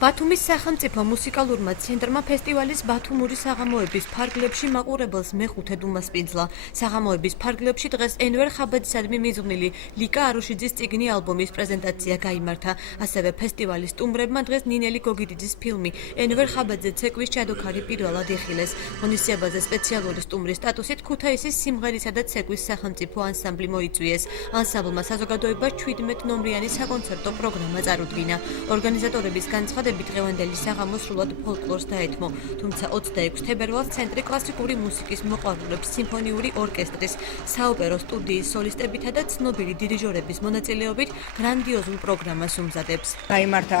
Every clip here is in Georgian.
ბათუმის სახელმწიფო მუსიკალურმა ცენტრმა ფესტივალის ბათუმური საღამოების ფარგლებში მაყურებელს მეხუთედ უმასპინძლა. საღამოების ფარგლებში დღეს ენვერ ხაბაძისადმი მიზღვნილი ლიკა არუშიძის წიგნი ალბომის პრეზენტაცია გაიმართა. ასევე ფესტივალის სტუმრებმა დღეს ნინელი გოგიდიძის ფილმი ენვერ ხაბაძე ცეკვის ჩადოქარი პირველად იხილეს. ღონისძიებაზე სპეციალური სტუმრის სტატუსით ქუთაისის სიმღერისა და ცეკვის სახელმწიფო ანსამბლი მოიწვიეს. ანსამბლმა საზოგადოებას 17 ნომრიანი საკონცერტო პროგრამა წარუდგინა. ორგანიზატორების განცხადებით დღევანდელი საღამო სრულად ფოლკლორს დაეთმო, თუმცა 26 თებერვალს ცენტრი კლასიკური მუსიკის მოყვარულებს სიმფონიური ორკესტრის, საოპერო სტუდიის სოლისტებითა და ცნობილი დირიჟორების მონაწილეობით გრანდიოზულ პროგრამას უმზადებს. გაიმართა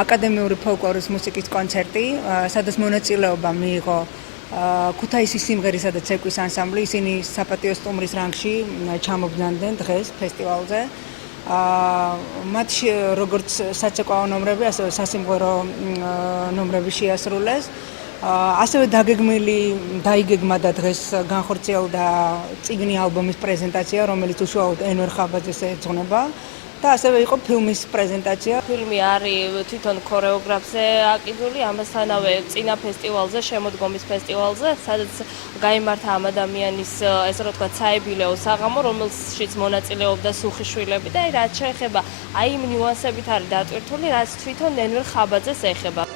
აკადემიური ფოლკლორის მუსიკის კონცერტი, სადაც მონაწილეობა მიიღო ქუთაისის სიმღერისა და ცეკვის ანსამბლი. ისინი საპატიო სტუმრის რანგში ჩამობრძანდნენ დღეს ფესტივალზე. მათში როგორც საცეკვაო ნომრები, ასევე სასიმღერო ნომრები შეასრულეს. ასევე დაიგეგმა და დღეს განხორციელდა წიგნი ალბომის პრეზენტაცია, რომელიც უშუალოდ ენვერ ხაბაძეს ეძღვნება. და ასევე იყო ფილმის პრეზენტაცია. ფილმი არის თვითონ ქორეოგრაფზე აკიდული, ამასთანავე წინა ფესტივალზე, შემოდგომის ფესტივალზე, სადაც გაიმართა ამ ადამიანის, ესე რომ ვთქვათ, საებილეო საღამო, რომელშიც მონაწილეობდა სუხიშვილები და რაც შეეხება იმ ნიუანსებით არის დატვირთული, რაც თვითონ ენვერ ხაბაძეს ეხება.